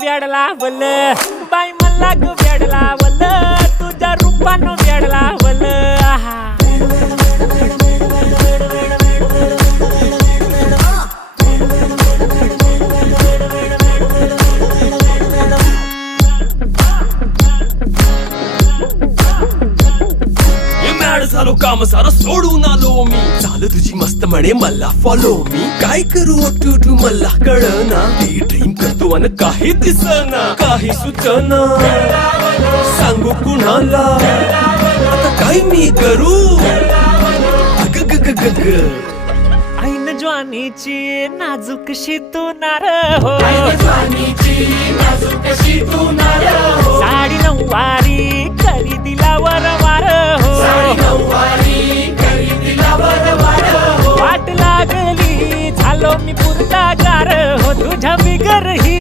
वेडला वल बाई मला ग वेडला वल तुझ्या रूपानं वेडला वल झालो काम सारा सोडून आलो मी झालं तुझी मस्त म्हणे मला फॉलो मी काय करू टू मला कळना ती ड्रीम करतो आणि काही दिसना काही सुचना सांगू कुणाला आता काय मी करू अग ग ग ग ग ऐन ज्वानीची नाजूकशी तू नार हो साडी नऊवारी करी दिला वरवार हो वाट लागली झालो मी पुरता गार हो तुझ्या बिगर ही